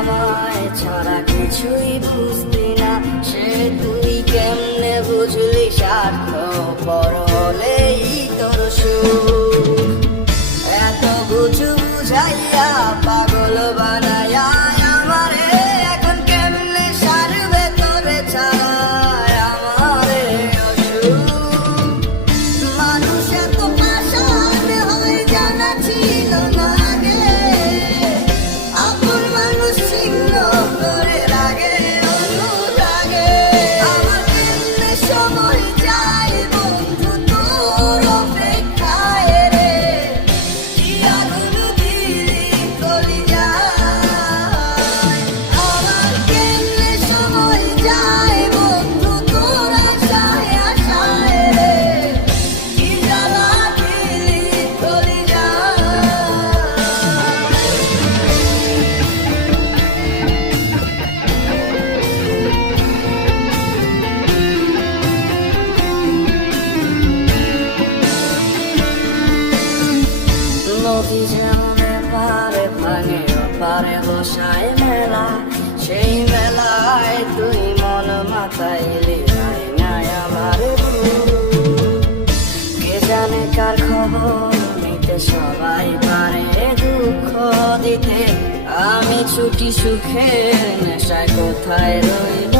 আমায় ছাড়া কিছুই বুঝতি না, সে তুই কেমনে বুঝলি স্বার্থ পর হলেই তোর সুখ। এত বুঝু বুঝাইয়া পাগল বানাইয়া আমারে এখন কেমনে সারবে তোরে ছাড়া আমারে অসুখ। মানুষ এত পাষাণ হয় জানা ছিল না আগে, আপন মানুষ ছিন্ন করে রাগে অনুরাগে। আমার কেমনে সময় যায় বন্ধু তোর অপেক্ষায় রে, কি আগুন দিলি কলিজায়। আমার কেমনে সময় যায় বন্ধু তোর আশায় আশায় রে, কি জ্বালা দিলি কলিজায়। নদী যেমন পারে ভাঙে পারে বসায় মেলা, সেই মেলায় তুই মন মাতাইলি নাই আমার কে জানে কার খবর নিতে সবাই পারে দুঃখ দিতে। আমি ছুটি সুখে নেশায় কোথায় রইল